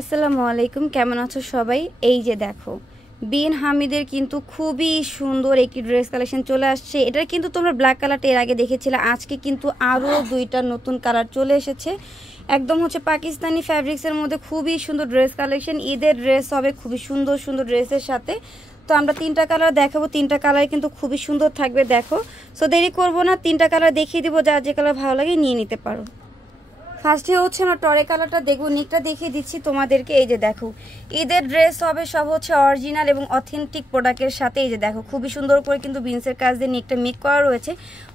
আসসালামু আলাইকুম, কেমন আছো সবাই? এই যে দেখো, বিন হামিদের কিন্তু খুবই সুন্দর একটি ড্রেস কালেকশন চলে আসছে। এটা কিন্তু তোমরা ব্ল্যাক কালারটা এর আগে দেখেছিলে, আজকে কিন্তু আরও দুইটা নতুন কালার চলে এসেছে। একদম হচ্ছে পাকিস্তানি ফ্যাব্রিক্সের মধ্যে খুবই সুন্দর ড্রেস কালেকশন। ঈদের ড্রেস হবে খুবই সুন্দর সুন্দর ড্রেসের সাথে। তো আমরা তিনটা কালার দেখাবো, তিনটা কালার কিন্তু খুবই সুন্দর থাকবে। দেখো, সো দেরি করবো না, তিনটা কালার দেখিয়ে দিব, যার যে কালার ভালো লাগে নিয়ে নিতে পারো। ফার্স্টে হচ্ছে আমরা টরে কালারটা দেখবো, নিকটা দেখিয়ে দিচ্ছি তোমাদেরকে। এই যে দেখো, ঈদের ড্রেস হবে সব হচ্ছে অরিজিনাল এবং অথেন্টিক প্রোডাক্টের সাথে। এই যে দেখো, খুবই সুন্দর করে কিন্তু বিনসের কাজ দিয়ে নিকটা মিক করা রয়েছে।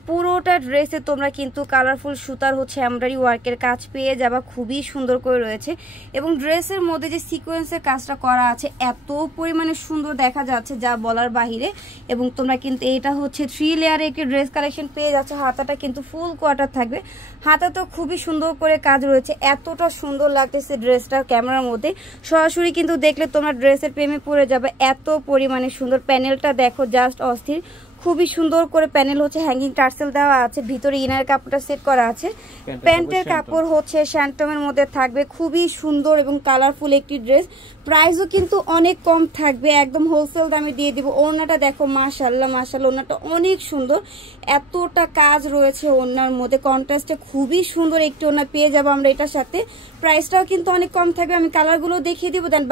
পুরোটা ড্রেসে তোমরা কিন্তু কালারফুল সুতার হচ্ছে এমব্রয়ডারি ওয়ার্কের কাজ পেয়ে যাবা, খুবই সুন্দর করে রয়েছে। এবং ড্রেসের মধ্যে যে সিকোয়েন্সের কাজটা করা আছে এত পরিমাণে সুন্দর দেখা যাচ্ছে যা বলার বাহিরে। এবং তোমরা কিন্তু এটা হচ্ছে 3 লেয়ারে একটি ড্রেস কালেকশন পেয়ে যাচ্ছে। হাতাটা কিন্তু ফুল কোয়ার্টার থাকবে, হাতা তো খুবই সুন্দর করে কাজ রয়েছে। এতটা সুন্দর লাগতেছে ড্রেসটা ক্যামেরার মধ্যে, সরাসরি কিন্তু দেখলে তোমরা ড্রেসের প্রেমে পড়ে যাবে। এত পরিমাণে সুন্দর, প্যানেলটা দেখো জাস্ট অস্থির, খুবই সুন্দর করে প্যানেল হচ্ছে হ্যাঙ্গিং টার্সেল দেওয়া আছে, ভিতরে ইনার কাপড়টা সেট করা আছে। প্যান্টের কাপড় হচ্ছে শ্যান্টমের মধ্যে থাকবে, খুবই সুন্দর এবং কালারফুল একটি ড্রেস। প্রাইসও কিন্তু অনেক কম থাকবে, একদম হোলসেল দামে দিয়ে দিব। ওড়নাটা দেখো, মাশাআল্লাহ মাশাআল্লাহ, ওড়নাটা অনেক সুন্দর, এতটা কাজ রয়েছে ওড়নার মধ্যে। কন্ট্রাস্টে খুবই সুন্দর একটি ওড়না পেয়ে যাবো আমরা এটার সাথে। প্রাইসটাও কিন্তু অনেক কম থাকবে। আমি কালারগুলো দেখিয়ে দিব, দেন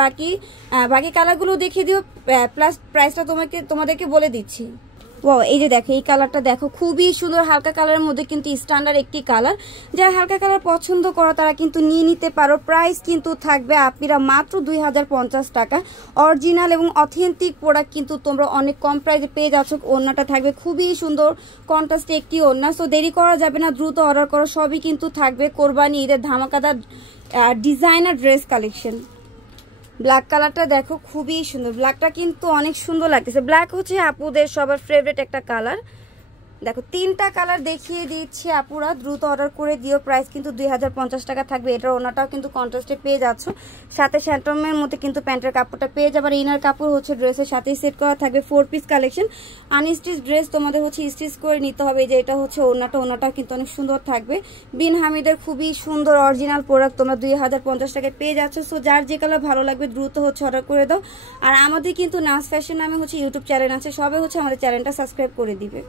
বাকি কালারগুলো দেখিয়ে দিব, প্লাস প্রাইসটা তোমাদেরকে বলে দিচ্ছি। ওয়াও, এই যে দেখো, এই কালারটা দেখো, খুবই সুন্দর হালকা কালারের মধ্যে কিন্তু স্ট্যান্ডার্ড একটি কালার। যারা হালকা কালার পছন্দ করো তারা কিন্তু নিয়ে নিতে পারো। প্রাইস কিন্তু থাকবে আপনারা মাত্র 2050 টাকা। অরিজিনাল এবং অথেন্টিক প্রোডাক্ট কিন্তু তোমরা অনেক কম প্রাইসে পেয়ে যাচ্ছ। ওড়নাটা থাকবে খুবই সুন্দর কন্ট্রাস্টে একটি ওড়না। সো দেরি করা যাবে না, দ্রুত অর্ডার করো। সবই কিন্তু থাকবে কোরবানি ঈদের ধামাকাদার ডিজাইনার ড্রেস কালেকশন। ব্ল্যাক কালারটা দেখো, খুবই সুন্দর, ব্ল্যাকটা কিন্তু অনেক সুন্দর লাগতেছে। ব্ল্যাক হচ্ছে আপুদের সবার ফেভারিট একটা কালার। দেখো, তিনটা কালার দেখিয়ে দিচ্ছি, আপুরা দ্রুত অর্ডার করে দিও। প্রাইস কিন্তু 2050 টাকা থাকবে। এটার ওনাটাও কিন্তু কন্ট্রাস্টে পেয়ে যাচ্ছ, সাথে শ্যান্টমের মধ্যে কিন্তু প্যান্টের কাপড়টা পেয়ে যাবে। ইনার কাপড় হচ্ছে ড্রেসের সাথেই সেট করা থাকবে। 4 পিস কালেকশন, আনস্টিচ ড্রেস তোমাদের হচ্ছে স্টিচ করে নিতে হবে। যে এটা হচ্ছে ওনাটাও কিন্তু অনেক সুন্দর থাকবে। বিন হামিদের খুবই সুন্দর অরিজিনাল প্রোডাক্ট তোমরা 2050 টাকায় পেয়ে যাচ্ছ। সো যার যে কালার ভালো লাগবে দ্রুত হচ্ছে অর্ডার করে দাও। আর আমাদের কিন্তু নাস ফ্যাশন নামে হচ্ছে ইউটিউব চ্যানেল আছে, সবাই হচ্ছে আমাদের চ্যানেলটা সাবস্ক্রাইব করে দিবে।